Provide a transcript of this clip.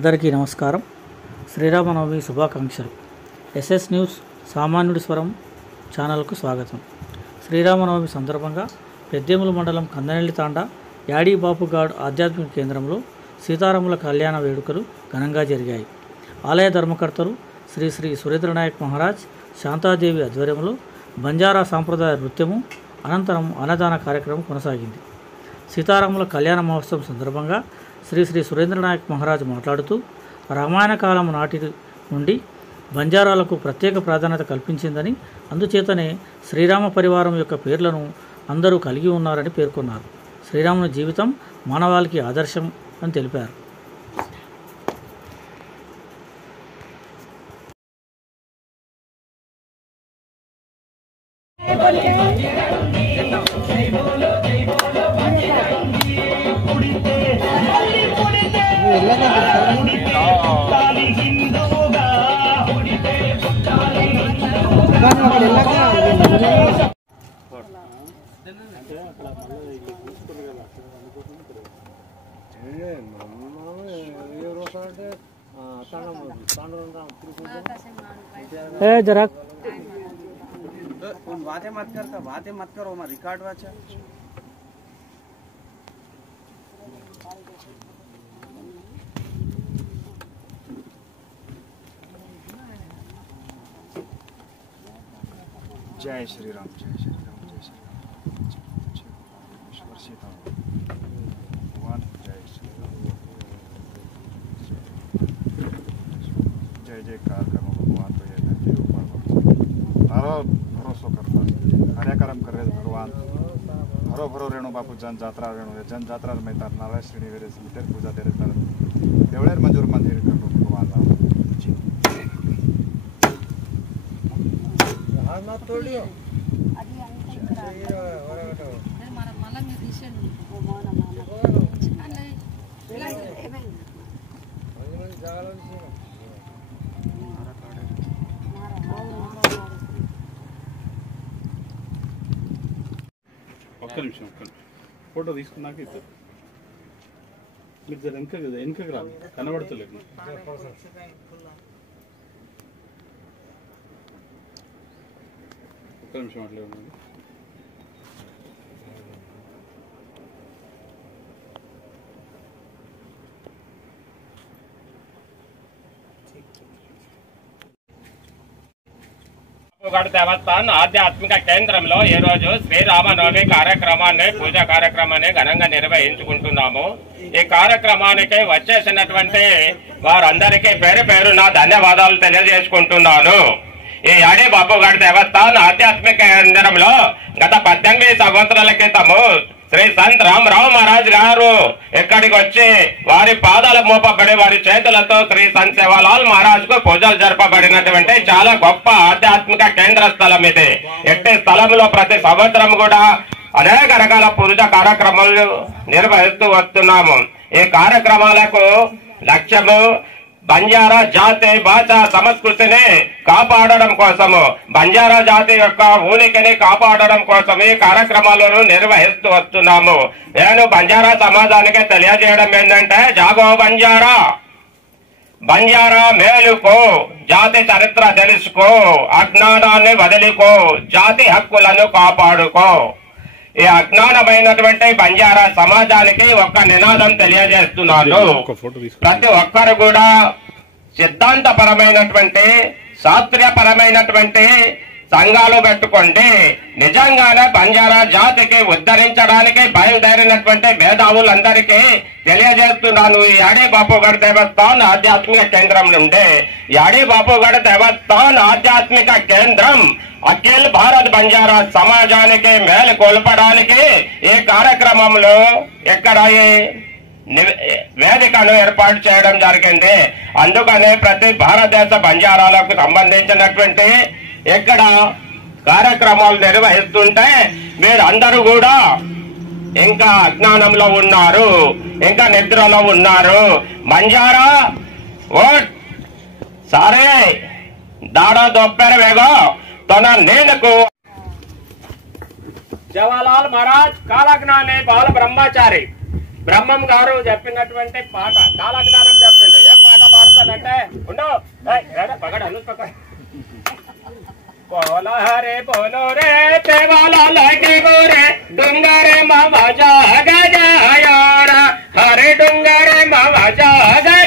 అందరికీ నమస్కారం. శ్రీరామనవమి శుభాకాంక్షలు. ఎస్ఎస్ న్యూస్ సామాన్యుడి స్వరం ఛానల్కు స్వాగతం. శ్రీరామనవమి సందర్భంగా పెద్దేముల మండలం కందనెల్లి తాండా యాడీ బాపుగాడ్ ఆధ్యాత్మిక కేంద్రంలో సీతారాముల కళ్యాణ వేడుకలు ఘనంగా జరిగాయి. ఆలయ ధర్మకర్తలు శ్రీ శ్రీ సురేంద్రనాయక్ మహారాజ్ శాంతాదేవి ఆధ్వర్యంలో బంజారా సాంప్రదాయ నృత్యము అనంతరం అన్నదాన కార్యక్రమం కొనసాగింది. సీతారాముల కళ్యాణ మహోత్సవం సందర్భంగా శ్రీ శ్రీ సురేంద్రనాయక్ మహారాజ్ మాట్లాడుతూ రామాయణ కాలం నాటి నుండి బంజారాలకు ప్రత్యేక ప్రాధాన్యత కల్పించిందని, అందుచేతనే శ్రీరామ పరివారం యొక్క పేర్లను అందరూ కలిగి ఉన్నారని పేర్కొన్నారు. శ్రీరాముని జీవితం మానవాళికి ఆదర్శం అని తెలిపారు. जरा बातें मत करो मैं रिकॉर्ड वाचा जय श्री राम जय श्री राम जय श्री राम ईश्वर सीता भगवान जय श्री राम जय जयकार करो भगवान तो ये हरो भरोसा करता कार्यक्रम कर रहे भगवान हरो भरो रेणु बापू जन जात्रा रेणु जन जात्रा में तार नारायण श्री वेरे मिटर पूजा तेरे तार एवढे मंजूर मंदिर करो भगवान मत तोड़ियो ఒక్క నిమిషం ఫోటో తీసుకున్నాక ఇద్దరు మీరు జర వెనకకి రాదు కనబడతలేదు. ఒక్క నిమిషం అట్లే ఉండండి. దేవస్థాన్ ఆధ్యాత్మిక కేంద్రంలో ఈ రోజు శ్రీరామనవమి కార్యక్రమాన్ని పూజా కార్యక్రమాన్ని ఘనంగా నిర్వహించుకుంటున్నాము. ఈ కార్యక్రమానికి వచ్చేసినటువంటి వారందరికీ పేరు పేరున ధన్యవాదాలు తెలియజేసుకుంటున్నాను. ఈ యాడీ బాపుగాడ్ దేవస్థాన్ ఆధ్యాత్మిక కేంద్రంలో గత 18 సంవత్సరాల క్రితము శ్రీ సంత్ రామరావు మహారాజ్ గారు ఇక్కడికి వచ్చి వారి పాదాలు మోపబడి వారి చేతులతో శ్రీ సంత్ సేవాలాల్ మహారాజ్ కు పూజలు జరపబడినటువంటి చాలా గొప్ప ఆధ్యాత్మిక కేంద్ర స్థలం ఇది. ఎట్టి స్థలంలో ప్రతి సంవత్సరం కూడా అనేక రకాల పూజా కార్యక్రమాలు నిర్వహిస్తూ వస్తున్నాము. ఈ కార్యక్రమాలకు లక్ష్యము బంజారా జాతి భాష సంస్కృతిని కాపాడడం కోసము, బంజారా జాతి యొక్క ఉనికిని కాపాడడం కోసం ఈ కార్యక్రమాలను నిర్వహిస్తూ వస్తున్నాము. నేను బంజారా సమాజానికి తెలియజేయడం ఏంటంటే, జాగో బంజారా, బంజారా మేలుకో, జాతి చరిత్ర తెలుసుకో, అజ్ఞానాన్ని వదిలికో, జాతి హక్కులను కాపాడుకో. ఈ అజ్ఞానమైనటువంటి బంజారా సమాజానికి ఒక్క నినాదం తెలియజేస్తున్నాను. ప్రతి ఒక్కరు కూడా సిద్ధాంతపరమైనటువంటి శాస్త్రీయపరమైనటువంటి సంఘాలు పెట్టుకోండి. నిజంగానే బంజారా జాతికి ఉద్ధరించడానికి బయలుదేరినటువంటి మేధావులందరికీ తెలియజేస్తున్నాను. ఈ యాడీ బాపుగాడ్ దేవస్థాన్ ఆధ్యాత్మిక కేంద్రం నుండి యాడీ బాపుగాడ్ దేవస్థాన్ ఆధ్యాత్మిక కేంద్రం అఖిల్ భారత్ బంజారా సమాజానికి మేలు కొల్పడానికి ఈ కార్యక్రమంలో ఇక్కడ ఈ వేదికను ఏర్పాటు చేయడం జరిగింది. అందుకనే ప్రతి భారతదేశ బంజారాలకు సంబంధించినటువంటి ఇక్కడ కార్యక్రమాలు నిర్వహిస్తుంటే మీరందరూ కూడా ఇంకా అజ్ఞానంలో ఉన్నారు, ఇంకా నిద్రలో ఉన్నారు. బంజారా ఓట్ సారే దాడా దొప్పెర వేగో తన నేలకు జవహర్లాల్ మహారాజ్ కాలజ్ఞాని బాల బ్రహ్మచారి బ్రహ్మం గారు చెప్పినటువంటి పాట కాలజ్ఞానం చెప్పిండు. ఏం పాట? అనుస్తానంటే ఉండో పగడ అనుకో बोला हरे बोलो रे पेवाला लागे गोरे डुंगरे मामा जागा जायोरा हरे डुंगरे मामा जागा